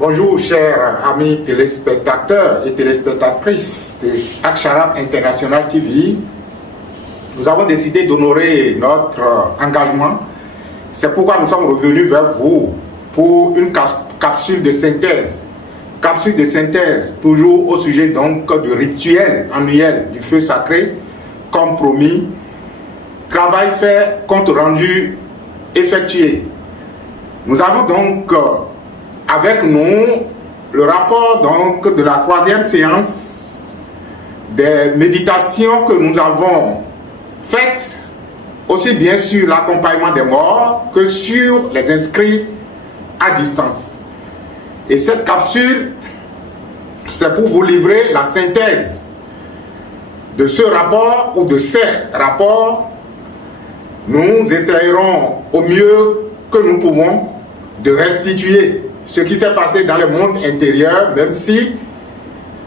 Bonjour chers amis téléspectateurs et téléspectatrices de Aksharam International TV. Nous avons décidé d'honorer notre engagement. C'est pourquoi nous sommes revenus vers vous pour une capsule de synthèse. Capsule de synthèse, toujours au sujet donc du rituel annuel du feu sacré, comme promis. Travail fait, compte rendu effectué. Nous avons donc avec nous le rapport donc de la 3e séance des méditations que nous avons faites, aussi bien sur l'accompagnement des morts que sur les inscrits à distance. Et cette capsule, c'est pour vous livrer la synthèse de ce rapport ou de ces rapports. Nous essayerons au mieux que nous pouvons de restituer ce qui s'est passé dans le monde intérieur, même si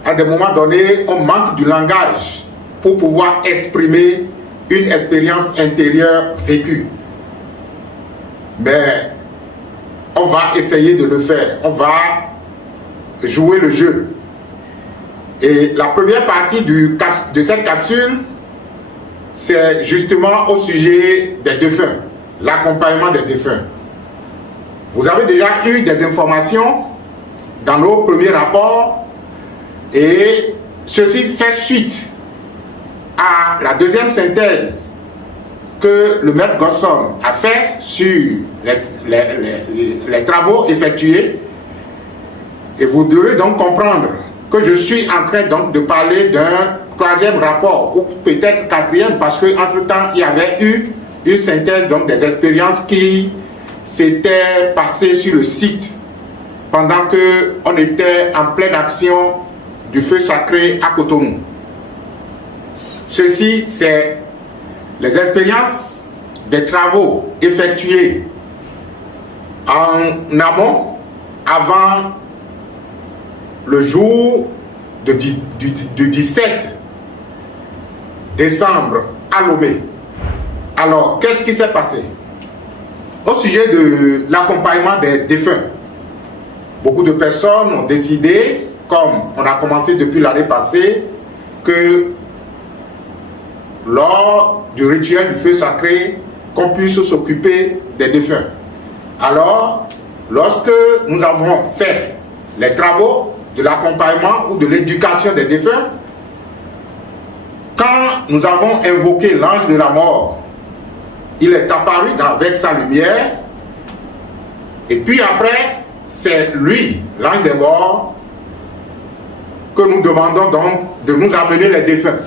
à des moments donnés on manque du langage pour pouvoir exprimer une expérience intérieure vécue. Mais on va essayer de le faire, on va jouer le jeu. Et la première partie de cette capsule, c'est justement au sujet des défunts, l'accompagnement des défunts. Vous avez déjà eu des informations dans nos premiers rapports et ceci fait suite à la deuxième synthèse que le maître Gosson a fait sur les travaux effectués. Et vous devez donc comprendre que je suis en train donc de parler d'un 3e rapport ou peut-être 4e parce qu'entre-temps il y avait eu une synthèse donc des expériences qui s'était passé sur le site pendant qu'on était en pleine action du feu sacré à Cotonou. Ceci, c'est les expériences des travaux effectués en amont, avant le jour du 17 décembre à Lomé. Alors, qu'est-ce qui s'est passé? Au sujet de l'accompagnement des défunts, beaucoup de personnes ont décidé, comme on a commencé depuis l'année passée, que lors du rituel du feu sacré, qu'on puisse s'occuper des défunts. Alors, lorsque nous avons fait les travaux de l'accompagnement ou de l'éducation des défunts, quand nous avons invoqué l'ange de la mort, il est apparu avec sa lumière, et puis après, c'est lui, l'ange des morts, que nous demandons donc de nous amener les défunts.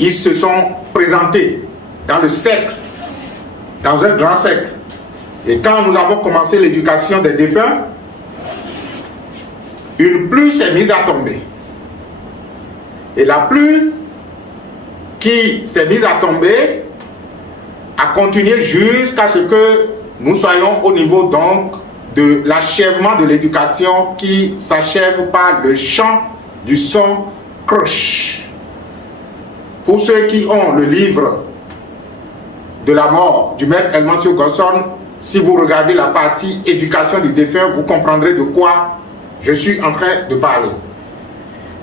Ils se sont présentés dans le cercle, dans un grand cercle. Et quand nous avons commencé l'éducation des défunts, une pluie s'est mise à tomber. Et la pluie qui s'est mise à tomber a continué jusqu'à ce que nous soyons au niveau donc de l'achèvement de l'éducation qui s'achève par le chant du son croche. Pour ceux qui ont le livre de la mort du maître Elmancio Gosson, si vous regardez la partie éducation du défunt, vous comprendrez de quoi je suis en train de parler.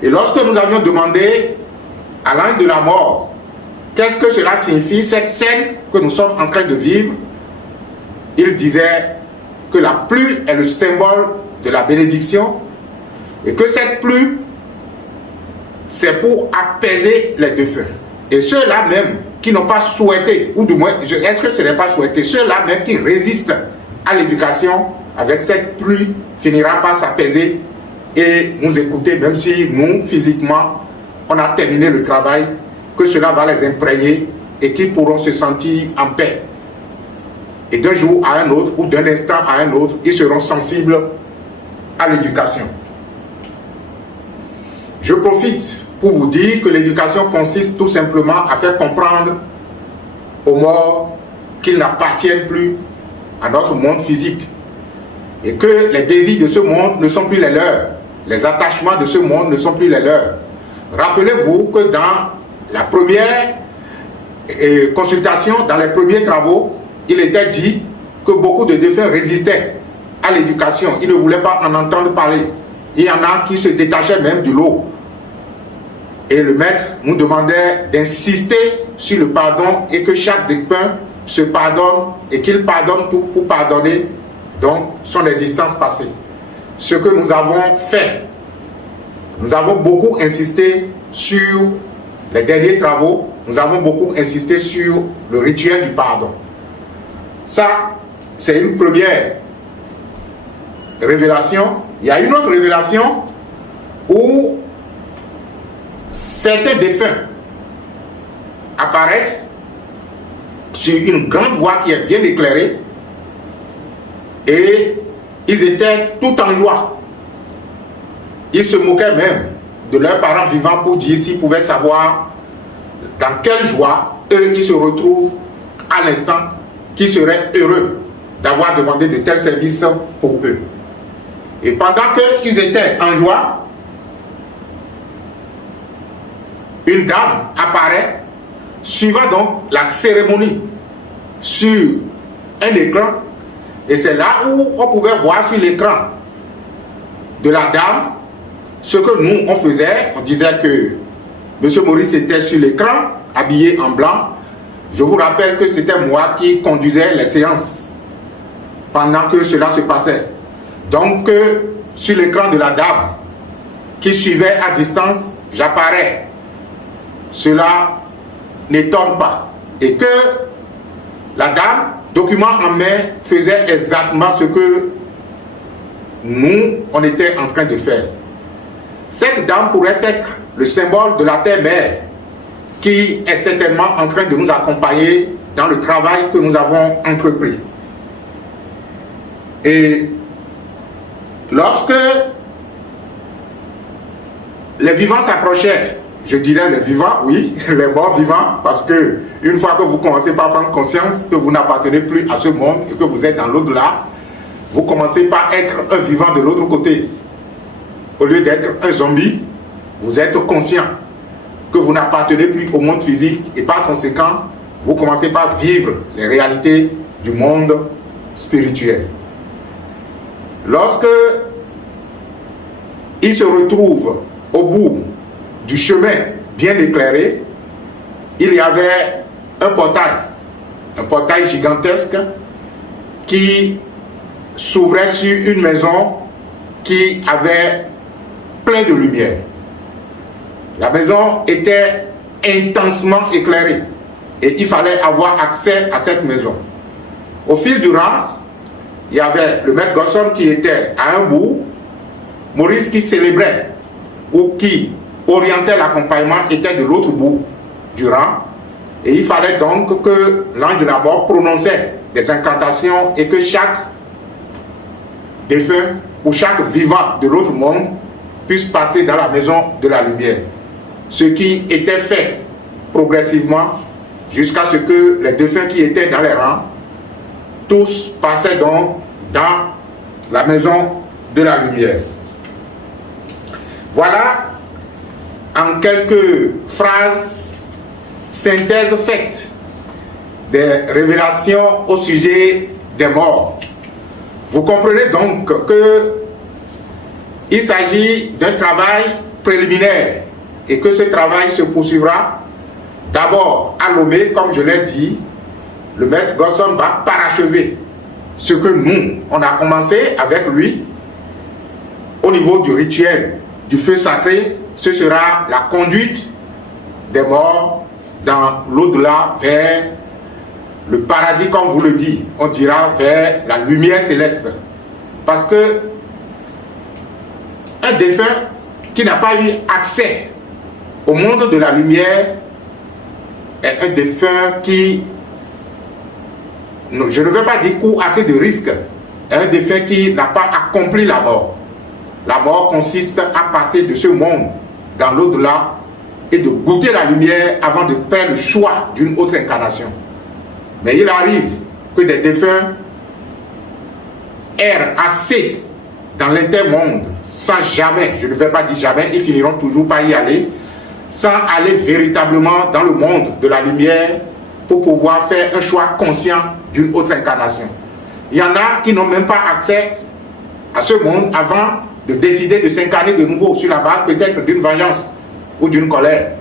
Et lorsque nous avions demandé à l'ange de la mort qu'est-ce que cela signifie, cette scène que nous sommes en train de vivre, il disait que la pluie est le symbole de la bénédiction et que cette pluie, c'est pour apaiser les défunts. Et ceux-là même qui n'ont pas souhaité, ou du moins, est-ce que ce n'est pas souhaité, ceux-là même qui résistent à l'éducation, avec cette pluie, finira par s'apaiser et nous écouter, même si nous, physiquement, on a terminé le travail, que cela va les imprégner et qu'ils pourront se sentir en paix. Et d'un jour à un autre, ou d'un instant à un autre, ils seront sensibles à l'éducation. Je profite pour vous dire que l'éducation consiste tout simplement à faire comprendre aux morts qu'ils n'appartiennent plus à notre monde physique et que les désirs de ce monde ne sont plus les leurs, les attachements de ce monde ne sont plus les leurs. Rappelez-vous que dans la première consultation, dans les premiers travaux, il était dit que beaucoup de défunts résistaient à l'éducation. Ils ne voulaient pas en entendre parler. Il y en a qui se détachaient même de l'eau. Et le maître nous demandait d'insister sur le pardon et que chaque défunt se pardonne et qu'il pardonne tout pour pardonner donc son existence passée. Ce que nous avons fait, nous avons beaucoup insisté sur les derniers travaux, nous avons beaucoup insisté sur le rituel du pardon. Ça, c'est une première révélation. Il y a une autre révélation où certains défunts apparaissent sur une grande voie qui est bien éclairée et ils étaient tout en joie. Ils se moquaient même de leurs parents vivants pour dire s'ils pouvaient savoir dans quelle joie eux ils se retrouvent à l'instant, qui seraient heureux d'avoir demandé de tels services pour eux. Et pendant qu'ils étaient en joie, une dame apparaît, suivant donc la cérémonie sur un écran, et c'est là où on pouvait voir sur l'écran de la dame ce que nous on faisait. On disait que M. Maurice était sur l'écran, habillé en blanc. Je vous rappelle que c'était moi qui conduisais les séances pendant que cela se passait. Donc, sur l'écran de la dame qui suivait à distance, j'apparais. Cela n'étonne pas. Et que la dame, document en main, faisait exactement ce que nous, on était en train de faire. Cette dame pourrait être le symbole de la terre-mère qui est certainement en train de nous accompagner dans le travail que nous avons entrepris. Et lorsque les vivants s'approchaient, je dirais les vivants, oui, les morts vivants, parce que une fois que vous commencez par prendre conscience que vous n'appartenez plus à ce monde et que vous êtes dans l'au-delà, vous commencez par être un vivant de l'autre côté. Au lieu d'être un zombie, vous êtes conscient que vous n'appartenez plus au monde physique et par conséquent, vous commencez par vivre les réalités du monde spirituel. Lorsque il se retrouve au bout du chemin bien éclairé, il y avait un portail gigantesque qui s'ouvrait sur une maison qui avait plein de lumière. La maison était intensement éclairée et il fallait avoir accès à cette maison. Au fil du rang, il y avait le maître Gosson qui était à un bout, Maurice qui célébrait ou qui orientait l'accompagnement était de l'autre bout du rang. Et il fallait donc que l'ange de la mort prononçait des incantations et que chaque défunt ou chaque vivant de l'autre monde puisse passer dans la maison de la lumière. Ce qui était fait progressivement jusqu'à ce que les défunts qui étaient dans les rangs, tous passaient donc dans la maison de la lumière. Voilà en quelques phrases, synthèse faite des révélations au sujet des morts. Vous comprenez donc que il s'agit d'un travail préliminaire et que ce travail se poursuivra d'abord à Lomé, comme je l'ai dit. Le maître Gosson va parachever ce que nous, on a commencé avec lui au niveau du rituel du feu sacré. Ce sera la conduite des morts dans l'au-delà vers le paradis, comme vous le dites. On dira vers la lumière céleste. Parce que un défunt qui n'a pas eu accès au monde de la lumière est un défunt qui, je ne veux pas dire court assez de risques, est un défunt qui n'a pas accompli la mort. La mort consiste à passer de ce monde dans l'au-delà et de goûter la lumière avant de faire le choix d'une autre incarnation. Mais il arrive que des défunts errent assez dans l'intermonde sans jamais, je ne vais pas dire jamais, ils finiront toujours par y aller, sans aller véritablement dans le monde de la lumière pour pouvoir faire un choix conscient d'une autre incarnation. Il y en a qui n'ont même pas accès à ce monde avant de décider de s'incarner de nouveau sur la base peut-être d'une vengeance ou d'une colère.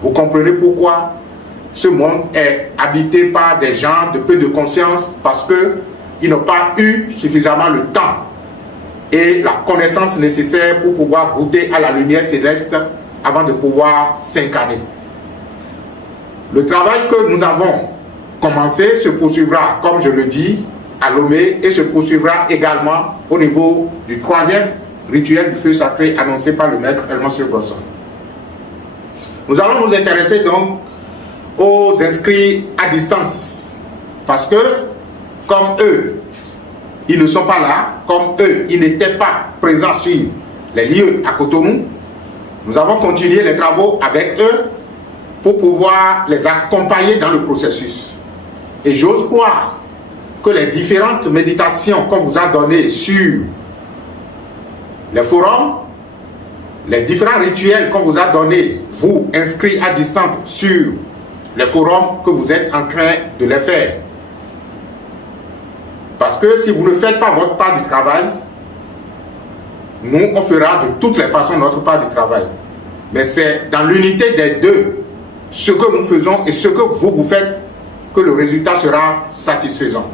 Vous comprenez pourquoi ce monde est habité par des gens de peu de conscience, parce qu'ils n'ont pas eu suffisamment le temps et la connaissance nécessaire pour pouvoir goûter à la lumière céleste avant de pouvoir s'incarner. Le travail que nous avons commencé se poursuivra, comme je le dis, à Lomé, et se poursuivra également au niveau du 3e rituel du feu sacré annoncé par le maître El-Monsieur Gosson. Nous allons nous intéresser donc aux inscrits à distance, parce que comme eux, ils ne sont pas là, comme eux, ils n'étaient pas présents sur les lieux à Cotonou, nous avons continué les travaux avec eux pour pouvoir les accompagner dans le processus. Et j'ose croire que les différentes méditations qu'on vous a données sur les forums, les différents rituels qu'on vous a donnés, vous inscrits à distance sur les forums, que vous êtes en train de les faire. Parce que si vous ne faites pas votre part du travail, nous, on fera de toutes les façons notre part du travail. Mais c'est dans l'unité des deux, ce que nous faisons et ce que vous faites, que le résultat sera satisfaisant.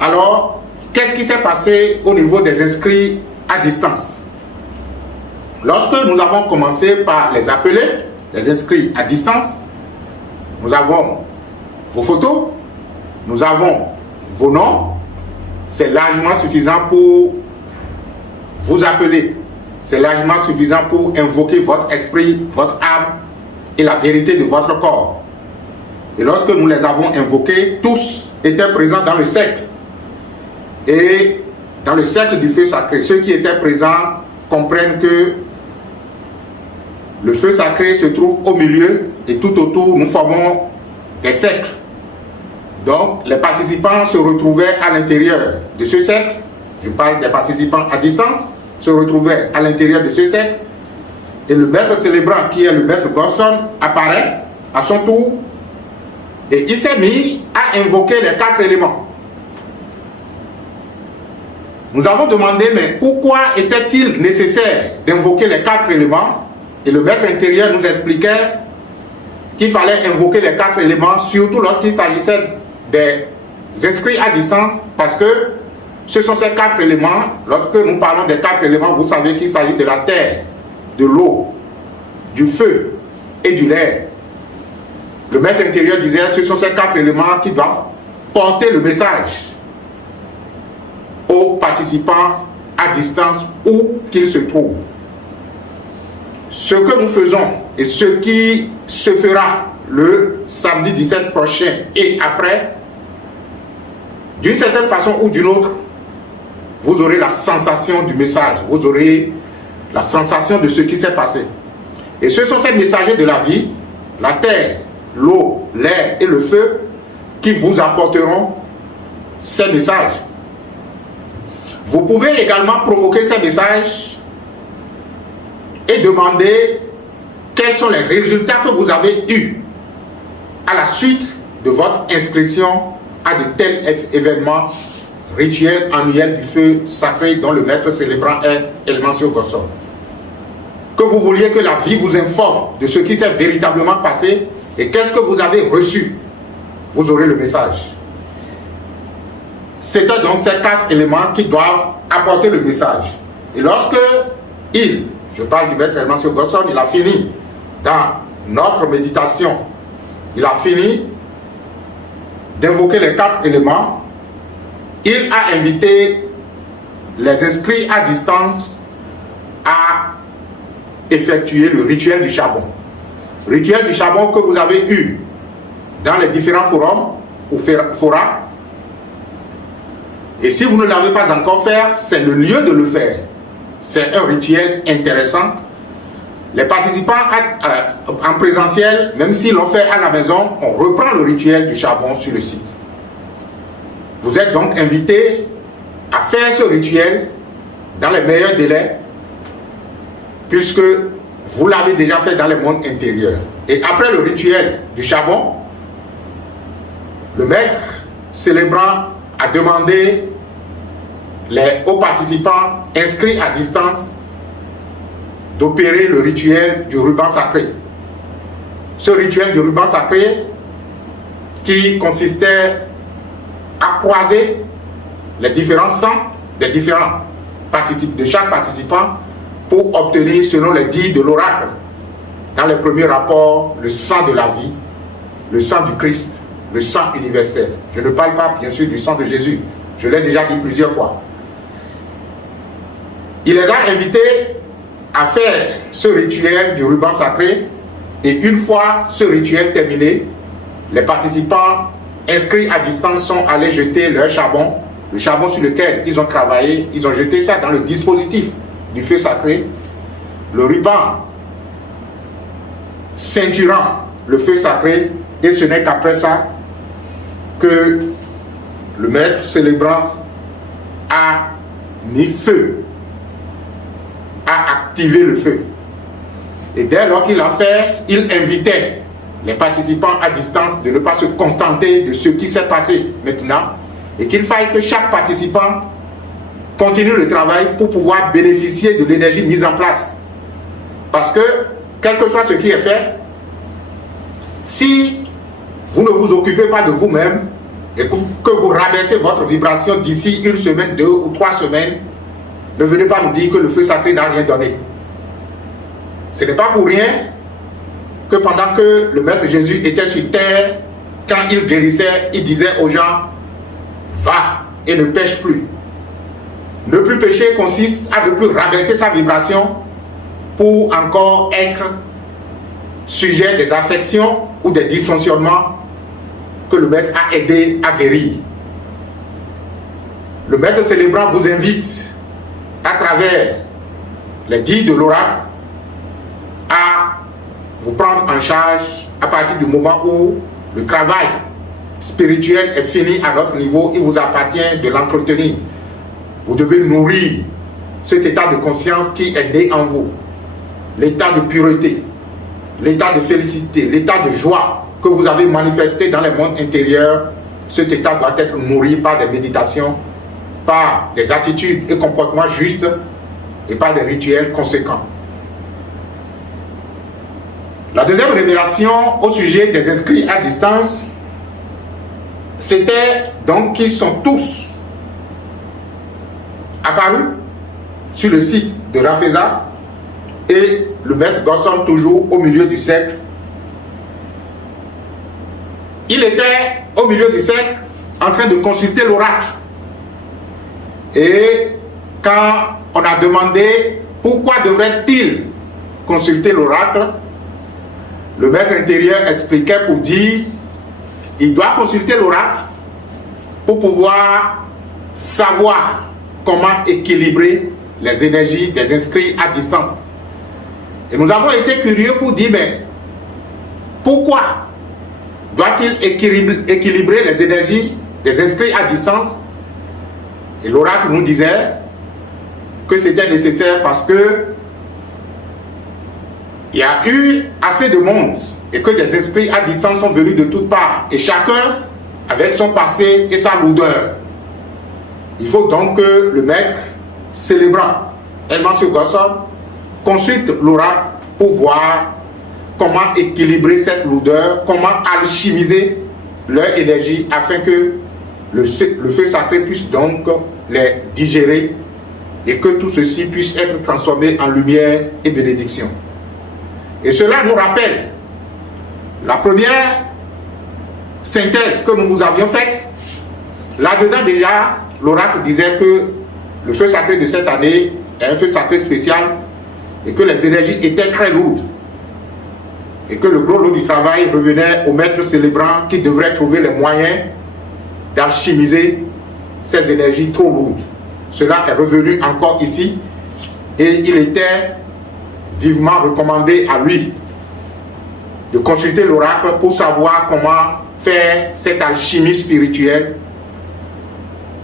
Alors, qu'est-ce qui s'est passé au niveau des inscrits à distance? Lorsque nous avons commencé par les appeler, les inscrits à distance, nous avons vos photos, nous avons vos noms, c'est largement suffisant pour vous appeler. C'est largement suffisant pour invoquer votre esprit, votre âme et la vérité de votre corps. Et lorsque nous les avons invoqués, tous étaient présents dans le cercle. Et dans le cercle du feu sacré, ceux qui étaient présents comprennent que le feu sacré se trouve au milieu et tout autour, nous formons des cercles. Donc, les participants se retrouvaient à l'intérieur de ce cercle. Je parle des participants à distance, se retrouvaient à l'intérieur de ce cercle. Et le maître célébrant, qui est le maître Gosson, apparaît à son tour. Et il s'est mis à invoquer les 4 éléments. Nous avons demandé, mais pourquoi était-il nécessaire d'invoquer les 4 éléments? Et le maître intérieur nous expliquait qu'il fallait invoquer les 4 éléments, surtout lorsqu'il s'agissait des inscrits à distance, parce que ce sont ces 4 éléments. Lorsque nous parlons des 4 éléments, vous savez qu'il s'agit de la terre, de l'eau, du feu et du l'air. Le maître intérieur disait que ce sont ces 4 éléments qui doivent porter le message aux participants à distance où qu'ils se trouvent. Ce que nous faisons et ce qui se fera le samedi 17 prochain et après, d'une certaine façon ou d'une autre, vous aurez la sensation du message, vous aurez la sensation de ce qui s'est passé. Et ce sont ces messagers de la vie, la terre, l'eau, l'air et le feu, qui vous apporteront ces messages. Vous pouvez également provoquer ces messages et demander quels sont les résultats que vous avez eus à la suite de votre inscription à de tels événements rituels annuels du feu sacré dont le maître célébrant est El-Monsieur Gosson. Que vous vouliez que la vie vous informe de ce qui s'est véritablement passé et qu'est-ce que vous avez reçu, vous aurez le message. C'est donc ces 4 éléments qui doivent apporter le message. Et lorsque je parle du maître El-Monsieur Gosson, il a fini dans notre méditation, il a fini d'invoquer les 4 éléments, il a invité les inscrits à distance à effectuer le rituel du charbon. Rituel du charbon que vous avez eu dans les différents forums ou fora. Et si vous ne l'avez pas encore fait, c'est le lieu de le faire. C'est un rituel intéressant. Les participants en présentiel, même s'ils l'ont fait à la maison, on reprend le rituel du charbon sur le site. Vous êtes donc invités à faire ce rituel dans les meilleurs délais, puisque vous l'avez déjà fait dans le monde intérieur. Et après le rituel du charbon, le maître célébrant a demandé aux participants inscrits à distance d'opérer le rituel du ruban sacré. Ce rituel du ruban sacré qui consistait à croiser les différents sangs de chaque participant pour obtenir, selon les dits de l'oracle, dans les premiers rapports, le sang de la vie, le sang du Christ, le sang universel. Je ne parle pas bien sûr du sang de Jésus, je l'ai déjà dit plusieurs fois. Il les a invités à faire ce rituel du ruban sacré, et une fois ce rituel terminé, les participants inscrits à distance sont allés jeter leur charbon, le charbon sur lequel ils ont travaillé, ils ont jeté ça dans le dispositif du feu sacré, le ruban ceinturant le feu sacré, et ce n'est qu'après ça que le maître célébrant a mis feu, a activé le feu. Et dès lors qu'il a fait, il invitait les participants à distance de ne pas se contenter de ce qui s'est passé maintenant, et qu'il faille que chaque participant continue le travail pour pouvoir bénéficier de l'énergie mise en place. Parce que, quel que soit ce qui est fait, si vous ne vous occupez pas de vous-même et que vous rabaissez votre vibration d'ici une semaine, 2 ou 3 semaines, ne venez pas nous dire que le feu sacré n'a rien donné. Ce n'est pas pour rien que pendant que le Maître Jésus était sur terre, quand il guérissait, il disait aux gens, va et ne pêche plus. Ne plus pécher consiste à ne plus rabaisser sa vibration pour encore être sujet des affections ou des dysfonctionnements que le Maître a aidé à guérir. Le Maître célébrant vous invite à travers les dits de l'oracle à vous prendre en charge à partir du moment où le travail spirituel est fini à notre niveau. Il vous appartient de l'entretenir. Vous devez nourrir cet état de conscience qui est né en vous, l'état de pureté, l'état de félicité, l'état de joie que vous avez manifesté dans les mondes intérieurs. Cet état doit être nourri par des méditations, par des attitudes et comportements justes et par des rituels conséquents. La deuxième révélation au sujet des inscrits à distance, c'était donc qu'ils sont tous apparus sur le site de Rafeza, et le maître Gosson, toujours au milieu du cercle. Il était au milieu du cercle en train de consulter l'oracle. Et quand on a demandé pourquoi devrait-il consulter l'oracle, le maître intérieur expliquait pour dire il doit consulter l'oracle pour pouvoir savoir comment équilibrer les énergies des inscrits à distance. Et nous avons été curieux pour dire, mais pourquoi doit-il équilibrer les énergies des inscrits à distance? Et l'oracle nous disait que c'était nécessaire parce que il y a eu assez de monde et que des esprits à distance sont venus de toutes parts, et chacun avec son passé et sa lourdeur. Il faut donc que le maître célébrant Elmansio Gosson consulte l'oracle pour voir comment équilibrer cette lourdeur, comment alchimiser leur énergie afin que le feu sacré puisse donc les digérer et que tout ceci puisse être transformé en lumière et bénédiction. Et cela nous rappelle la première synthèse que nous vous avions faite. Là-dedans déjà, l'oracle disait que le feu sacré de cette année est un feu sacré spécial et que les énergies étaient très lourdes et que le gros lot du travail revenait au maître célébrant qui devrait trouver les moyens d'alchimiser ces énergies trop lourdes. Cela est revenu encore ici et il était vivement recommandé à lui de consulter l'oracle pour savoir comment faire cette alchimie spirituelle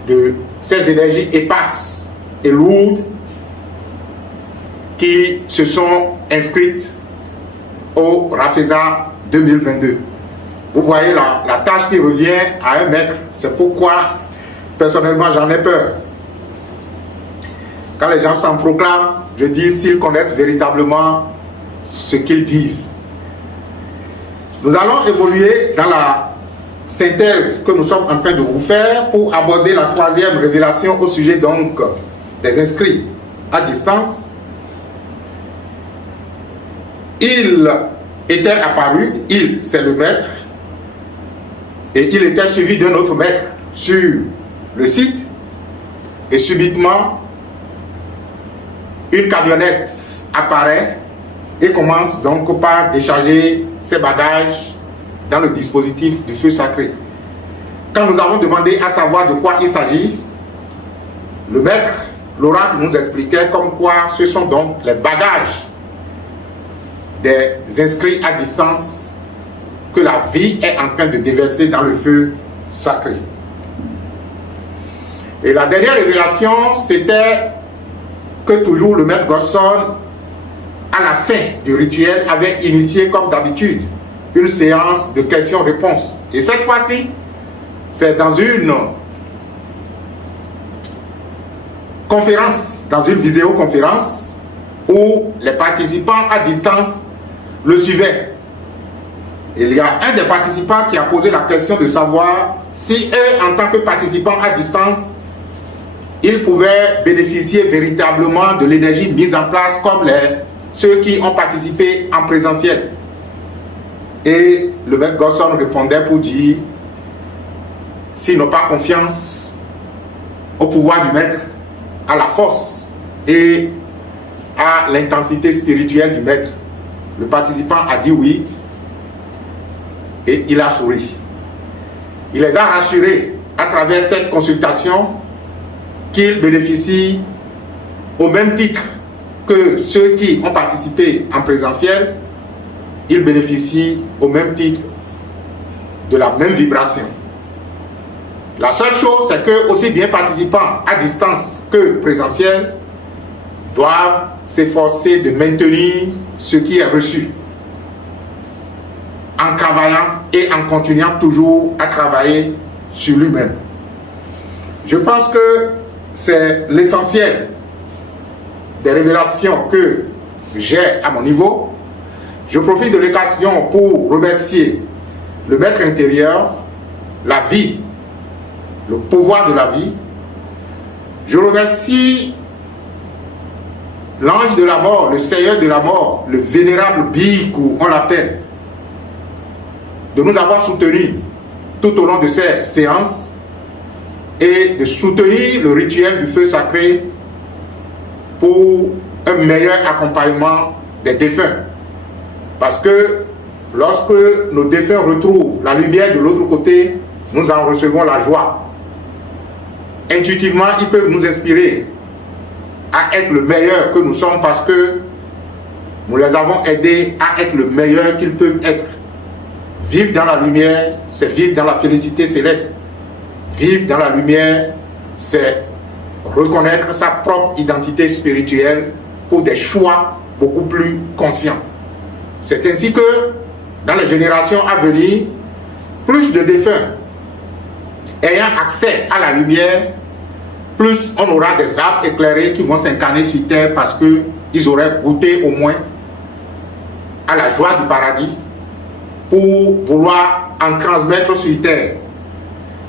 de ces énergies éparses et lourdes qui se sont inscrites au Rafeza 2022. Vous voyez la tâche qui revient à un maître. C'est pourquoi personnellement j'en ai peur. Quand les gens s'en proclament, je dis s'ils connaissent véritablement ce qu'ils disent. Nous allons évoluer dans la synthèse que nous sommes en train de vous faire pour aborder la troisième révélation au sujet donc des inscrits à distance. Il était apparu, il c'est le maître, et il était suivi d'un autre maître sur le site, et subitement une camionnette apparaît et commence donc par décharger ses bagages dans le dispositif du feu sacré. Quand nous avons demandé à savoir de quoi il s'agit, le maître, l'oracle nous expliquait comme quoi ce sont donc les bagages des inscrits à distance que la vie est en train de déverser dans le feu sacré. Et la dernière révélation, c'était que toujours le maître Godson, à la fin du rituel, avait initié comme d'habitude une séance de questions-réponses. Et cette fois-ci, c'est dans une conférence, dans une vidéoconférence, où les participants à distance le suivaient. Il y a un des participants qui a posé la question de savoir si eux, en tant que participants à distance, ils pouvaient bénéficier véritablement de l'énergie mise en place comme ceux qui ont participé en présentiel. Et le maître Godson répondait pour dire, s'ils n'ont pas confiance au pouvoir du maître, à la force et à l'intensité spirituelle du maître, le participant a dit oui et il a souri. Il les a rassurés à travers cette consultation qu'ils bénéficient au même titre que ceux qui ont participé en présentiel, ils bénéficient au même titre de la même vibration. La seule chose, c'est que aussi bien participants à distance que présentiel doivent s'efforcer de maintenir ce qui est reçu en travaillant et en continuant toujours à travailler sur lui-même. Je pense que c'est l'essentiel des révélations que j'ai à mon niveau. Je profite de l'occasion pour remercier le maître intérieur, la vie, le pouvoir de la vie. Je remercie l'ange de la mort, le seigneur de la mort, le vénérable Bikou, on l'appelle, de nous avoir soutenus tout au long de ces séances et de soutenir le rituel du feu sacré pour un meilleur accompagnement des défunts. Parce que lorsque nos défunts retrouvent la lumière de l'autre côté, nous en recevons la joie. Intuitivement, ils peuvent nous inspirer à être le meilleur que nous sommes parce que nous les avons aidés à être le meilleur qu'ils peuvent être. Vivre dans la lumière, c'est vivre dans la félicité céleste. Vivre dans la lumière, c'est reconnaître sa propre identité spirituelle pour des choix beaucoup plus conscients. C'est ainsi que, dans les générations à venir, plus de défunts ayant accès à la lumière, plus on aura des âmes éclairées qui vont s'incarner sur terre parce qu'ils auraient goûté au moins à la joie du paradis pour vouloir en transmettre sur terre.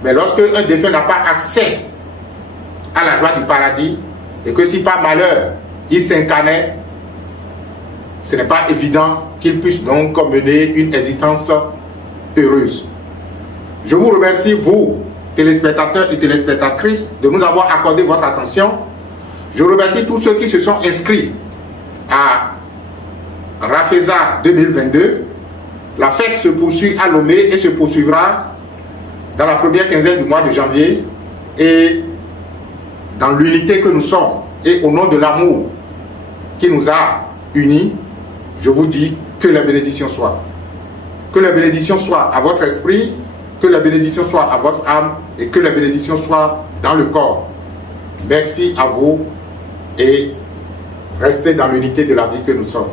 Mais lorsque un défunt n'a pas accès à la joie du paradis et que si par malheur il s'incarnait, ce n'est pas évident qu'il puisse donc mener une existence heureuse. Je vous remercie, vous, téléspectateurs et téléspectatrices, de nous avoir accordé votre attention. Je remercie tous ceux qui se sont inscrits à Rafeza 2022. La fête se poursuit à Lomé et se poursuivra dans la première quinzaine du mois de janvier. Et dans l'unité que nous sommes et au nom de l'amour qui nous a unis, je vous dis que la bénédiction soit. Que la bénédiction soit à votre esprit, que la bénédiction soit à votre âme et que la bénédiction soit dans le corps. Merci à vous et restez dans l'unité de la vie que nous sommes.